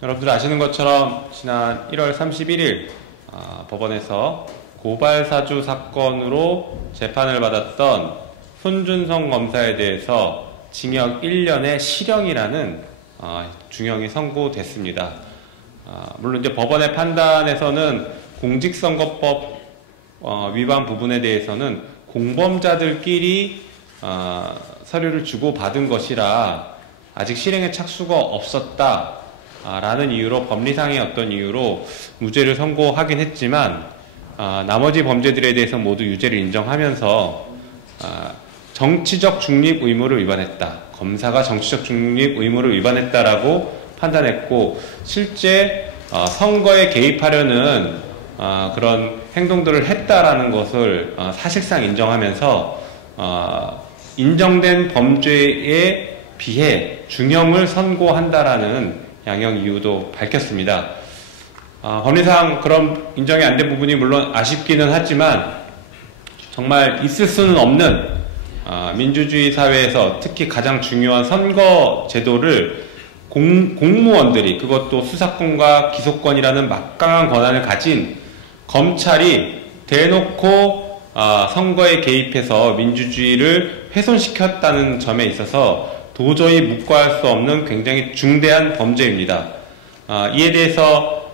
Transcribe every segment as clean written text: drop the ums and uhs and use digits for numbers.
여러분들 아시는 것처럼 지난 1월 31일 법원에서 고발사주 사건으로 재판을 받았던 손준성 검사에 대해서 징역 1년의 실형이라는 중형이 선고됐습니다. 물론 이제 법원의 판단에서는 공직선거법 위반 부분에 대해서는 공범자들끼리 서류를 주고받은 것이라 아직 실행에 착수가 없었다 라는 이유로, 법리상의 어떤 이유로 무죄를 선고하긴 했지만 나머지 범죄들에 대해서 모두 유죄를 인정하면서 정치적 중립 의무를 위반했다, 검사가 정치적 중립 의무를 위반했다라고 판단했고, 실제 선거에 개입하려는 그런 행동들을 했다라는 것을 사실상 인정하면서 인정된 범죄에 비해 중형을 선고한다라는 양형 이유도 밝혔습니다. 법리상 그런 인정이 안 된 부분이 물론 아쉽기는 하지만 정말 있을 수는 없는 민주주의 사회에서 특히 가장 중요한 선거 제도를 공무원들이, 그것도 수사권과 기소권이라는 막강한 권한을 가진 검찰이 대놓고 선거에 개입해서 민주주의를 훼손시켰다는 점에 있어서 도저히 묵과할 수 없는 굉장히 중대한 범죄입니다. 이에 대해서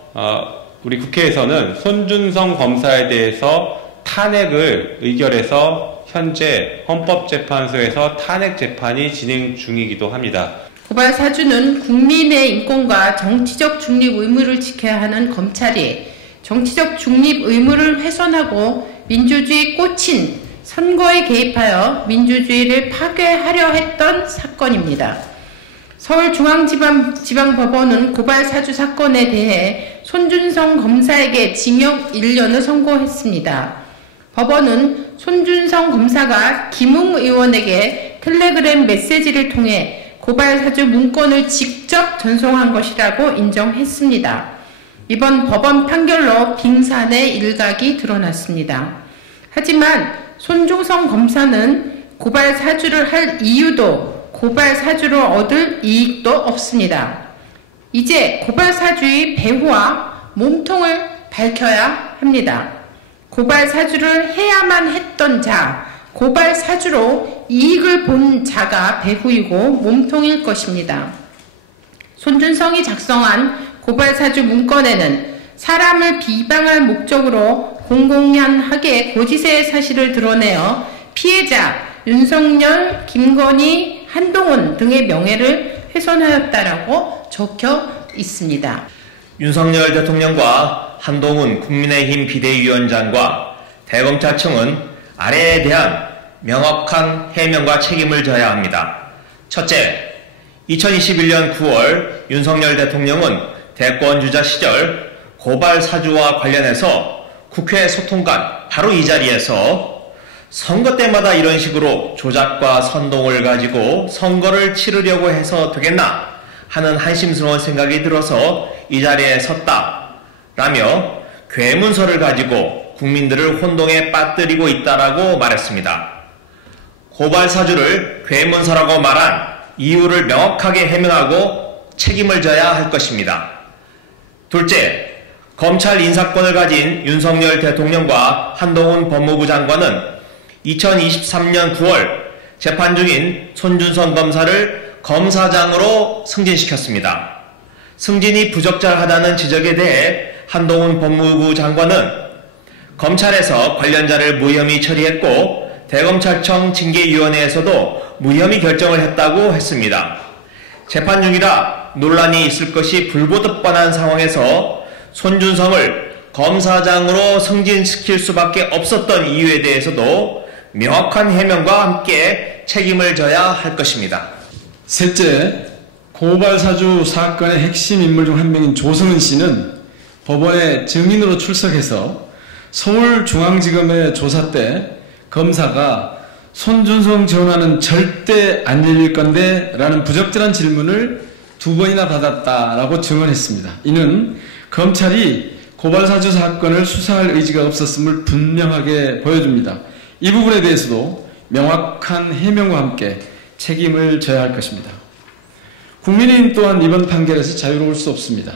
우리 국회에서는 손준성 검사에 대해서 탄핵을 의결해서 현재 헌법재판소에서 탄핵 재판이 진행 중이기도 합니다. 고발 사주는 국민의 인권과 정치적 중립 의무를 지켜야 하는 검찰이 정치적 중립 의무를 훼손하고 민주주의 꽂힌 선거에 개입하여 민주주의를 파괴하려 했던 사건입니다. 서울중앙지방법원은 고발 사주 사건에 대해 손준성 검사에게 징역 1년을 선고했습니다. 법원은 손준성 검사가 김웅 의원에게 텔레그램 메시지를 통해 고발 사주 문건을 직접 전송한 것이라고 인정했습니다. 이번 법원 판결로 빙산의 일각이 드러났습니다. 하지만 손준성 검사는 고발 사주를 할 이유도 고발 사주를 얻을 이익도 없습니다. 이제 고발 사주의 배후와 몸통을 밝혀야 합니다. 고발 사주를 해야만 했던 자, 고발 사주로 이익을 본 자가 배후이고 몸통일 것입니다. 손준성이 작성한 고발 사주 문건에는 사람을 비방할 목적으로 공공연하게 고지서의 사실을 드러내어 피해자 윤석열, 김건희, 한동훈 등의 명예를 훼손하였다라고 적혀 있습니다. 윤석열 대통령과 한동훈 국민의힘 비대위원장과 대검찰청은 아래에 대한 명확한 해명과 책임을 져야 합니다. 첫째, 2021년 9월 윤석열 대통령은 대권주자 시절 고발 사주와 관련해서 국회 소통관 바로 이 자리에서 선거 때마다 이런 식으로 조작과 선동을 가지고 선거를 치르려고 해서 되겠나 하는 한심스러운 생각이 들어서 이 자리에 섰다라며 괴문서를 가지고 국민들을 혼동에 빠뜨리고 있다라고 말했습니다. 고발 사주를 괴문서라고 말한 이유를 명확하게 해명하고 책임을 져야 할 것입니다. 둘째, 검찰 인사권을 가진 윤석열 대통령과 한동훈 법무부 장관은 2023년 9월 재판 중인 손준성 검사를 검사장으로 승진시켰습니다. 승진이 부적절하다는 지적에 대해 한동훈 법무부 장관은 검찰에서 관련자를 무혐의 처리했고 대검찰청 징계위원회에서도 무혐의 결정을 했다고 했습니다. 재판 중이라 논란이 있을 것이 불보듯 뻔한 상황에서 손준성을 검사장으로 승진시킬 수밖에 없었던 이유에 대해서도 명확한 해명과 함께 책임을 져야 할 것입니다. 셋째, 고발사주 사건의 핵심 인물 중 한 명인 조승은 씨는 법원에 증인으로 출석해서 서울중앙지검의 조사 때 검사가 손준성 전화는 절대 안 열릴 건데 라는 부적절한 질문을 2번이나 받았다라고 증언했습니다. 이는 검찰이 고발사주 사건을 수사할 의지가 없었음을 분명하게 보여줍니다. 이 부분에 대해서도 명확한 해명과 함께 책임을 져야 할 것입니다. 국민의힘 또한 이번 판결에서 자유로울 수 없습니다.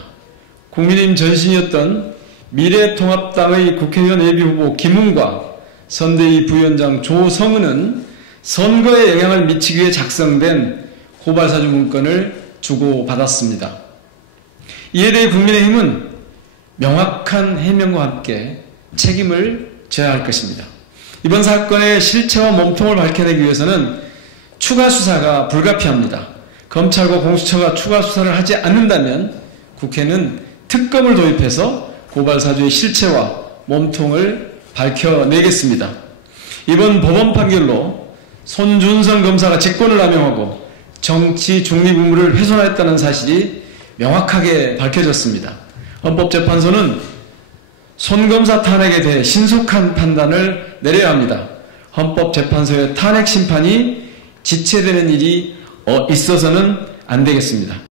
국민의힘 전신이었던 미래통합당의 국회의원 예비후보 김웅과 선대위 부위원장 조성은은 선거에 영향을 미치기 위해 작성된 고발사주 문건을 주고받았습니다. 이에 대해 국민의힘은 명확한 해명과 함께 책임을 져야 할 것입니다. 이번 사건의 실체와 몸통을 밝혀내기 위해서는 추가 수사가 불가피합니다. 검찰과 공수처가 추가 수사를 하지 않는다면 국회는 특검을 도입해서 고발사주의 실체와 몸통을 밝혀내겠습니다. 이번 법원 판결로 손준성 검사가 직권을 남용하고 정치 중립 의무를 훼손했다는 사실이 명확하게 밝혀졌습니다. 헌법재판소는 손 검사 탄핵에 대해 신속한 판단을 내려야 합니다. 헌법재판소의 탄핵 심판이 지체되는 일이 있어서는 안 되겠습니다.